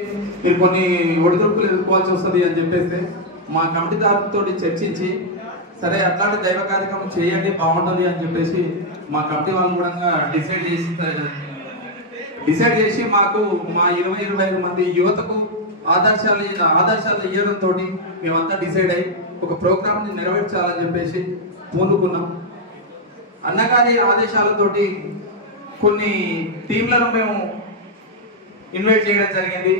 మీరు కొన్ని ఒడిదుడుకులు ఎదుర్కోవాల్సి వస్తుంది అని చెప్పేస్తే మా కమిటీ దారులతో చర్చించి సరే అట్లాంటి దైవ కార్యక్రమం చేయండి బాగుంటుంది అని చెప్పేసి మా కమిటీ వాళ్ళు కూడా డిసైడ్ చేసి మాకు మా 20-25 మంది యువతకు ఆదర్శాలు ఇవ్వడంతో మేమంతా డిసైడ్ అయ్యి ఒక ప్రోగ్రామ్ని నెరవేర్చాలని చెప్పేసి పూనుకున్నాం. అన్నగారి ఆదేశాలతోటి కొన్ని టీంలను మేము ఇన్వైట్ చేయడం జరిగింది.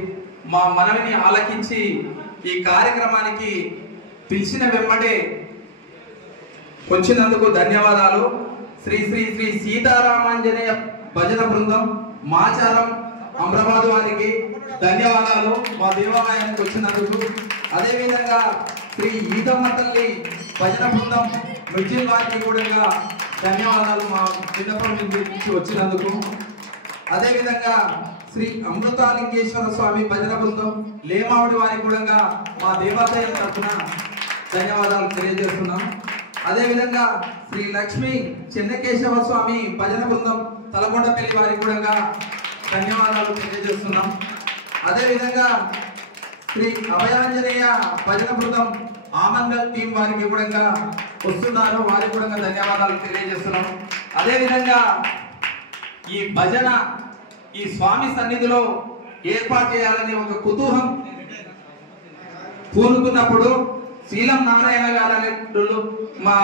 మా మనవిని ఆలకించి ఈ కార్యక్రమానికి పిలిచిన వెంబడే వచ్చినందుకు ధన్యవాదాలు. శ్రీ శ్రీ శ్రీ సీతారామాంజనేయ భజన బృందం మాచారం అమ్రాబాద్ వారికి ధన్యవాదాలు మా దేవాలయానికి వచ్చినందుకు. అదేవిధంగా శ్రీ ఈదమ్మ తల్లి భజన బృందం మృత్యుల్ వారికి కూడా ధన్యవాదాలు మా చిన్నప్పటి నుంచి వచ్చినందుకు. అదేవిధంగా శ్రీ అమృతాలింగేశ్వర స్వామి భజన బృందం లేమావుడి వారికి కూడా మా దేవాలయం తరఫున ధన్యవాదాలు తెలియజేస్తున్నాం. అదేవిధంగా శ్రీ లక్ష్మీ చెన్నకేశవ స్వామి భజన బృందం తలకొండపల్లి వారికి కూడా ధన్యవాదాలు తెలియజేస్తున్నాం. అదేవిధంగా శ్రీ అభయాంజనేయ భజన బృందం ఆమంగల్ టీం వారికి కూడా వస్తున్నారు, వారికి కూడా ధన్యవాదాలు తెలియజేస్తున్నాం. అదేవిధంగా ఈ భజన ఈ స్వామి సన్నిధిలో ఏర్పాటు చేయాలని ఒక కుతూహం పూనుకున్నప్పుడు శీలం నారాయణ గారు అనే మా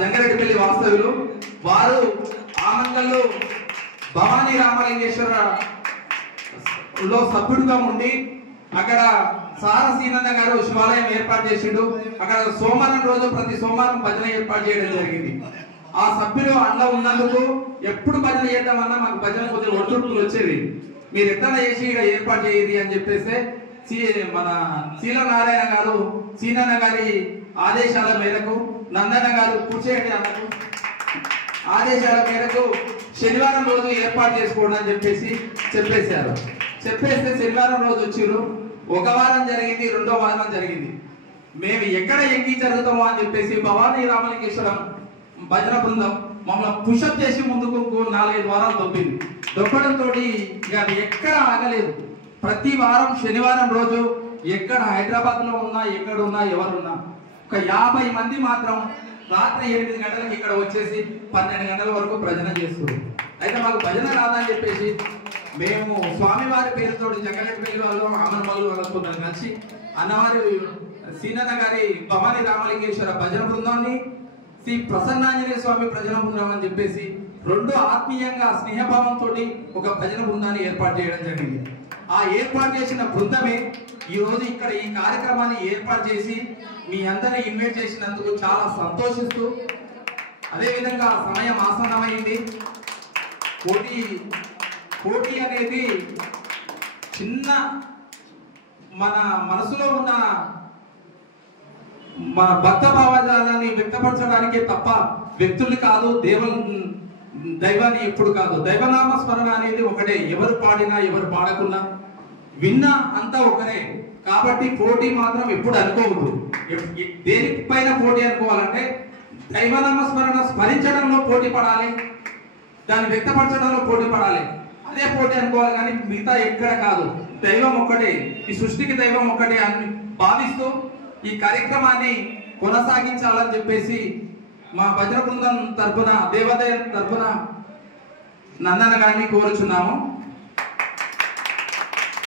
జంగారెడ్డిపల్లి వాస్తవ్యులు వారు ఆమంగల్లో భవానీ రామలింగేశ్వర లో సభ్యుడిగా ఉండి అక్కడ సారసీనన్న గారు శివాలయం ఏర్పాటు చేసిండు. అక్కడ సోమవారం రోజు ప్రతి సోమవారం భజన ఏర్పాటు చేయడం జరిగింది. ఆ సభ్యులు అండ ఉన్నందుకు ఎప్పుడు భజన చేద్దామన్నా మాకు భజన కొద్దిగా ఒడిదుడుకులు వచ్చేవి. మీరు ఎక్కడ చేసి ఇక్కడ ఏర్పాటు చేయది అని చెప్పేసి మన శీలనారాయణ గారు సీనన్న గారి ఆదేశాల మేరకు నందన్న గారు కూర్చేయండి అన్నకు ఆదేశాల మేరకు శనివారం రోజు ఏర్పాటు చేసుకోండి అని చెప్పేశారు. చెప్పేస్తే శనివారం రోజు వచ్చిర్రు. ఒక వారం జరిగింది, రెండో వారం జరిగింది. మేము ఎక్కడ ఎంగి జరుగుతామో అని చెప్పేసి భవానీ రామలింగేశ్వరం భజన బృందం మమ్మల్ని పుషప్ చేసి ముందుకు 4-5 వారాలు దొబ్బింది. దొబ్బడంతో ఇక అది ఎక్కడ ఆగలేదు. ప్రతి వారం శనివారం రోజు ఎక్కడ హైదరాబాద్ లో ఉన్నా ఎక్కడున్నా ఎవరున్నా ఒక 50 మంది మాత్రం రాత్రి 8 గంటలకు ఇక్కడ వచ్చేసి 12 గంటల వరకు భజన చేస్తున్నారు. అయితే మాకు భజన రాదని చెప్పేసి మేము స్వామివారి పేరుతో జగన్పల్లి వాళ్ళు ఆమరమల్లు వాళ్ళతో కలిసి అన్నవారి సీనన్న గారి భవానీ రామలింగేశ్వర భజన బృందాన్ని శ్రీ ప్రసన్నాంజనేయ స్వామి భజన బృందం అని చెప్పేసి 2 ఆత్మీయంగా స్నేహభావంతో ఒక భజన బృందాన్ని ఏర్పాటు చేయడం జరిగింది. ఆ ఏర్పాటు చేసిన బృందమే ఈ రోజు ఇక్కడ ఈ కార్యక్రమాన్ని ఏర్పాటు చేసి మీ అందరినీ ఇన్వైట్ చేసినందుకు చాలా సంతోషిస్తూ, అదేవిధంగా సమయం ఆసన్నమైంది. పోటీ అనేది చిన్న మన మనసులో ఉన్న మన భక్త భావజాలాన్ని వ్యక్తపరచడానికే తప్ప వ్యక్తుల్ని కాదు, దైవాన్ని ఎప్పుడు కాదు. దైవనామ స్మరణ అనేది ఒకటే, ఎవరు పాడినా ఎవరు పాడకున్నా విన్నా అంతా ఒకరే. కాబట్టి పోటీ మాత్రం ఎప్పుడు అనుకోవద్దు. దేనిపైన పోటీ అనుకోవాలంటే దైవనామ స్మరణ స్మరించడంలో పోటీ పడాలి, దాన్ని వ్యక్తపరచడంలో పోటీ పడాలి, అదే పోటీ అనుకోవాలి. కానీ మిగతా ఎక్కడ కాదు. దైవం ఒక్కటే, ఈ సృష్టికి దైవం ఒక్కటే అని భావిస్తూ ఈ కార్యక్రమాన్ని కొనసాగించాలని చెప్పేసి మా భజన బృందం తరఫున దేవాలయం తరఫున నందన గారిని కోరుచున్నాము.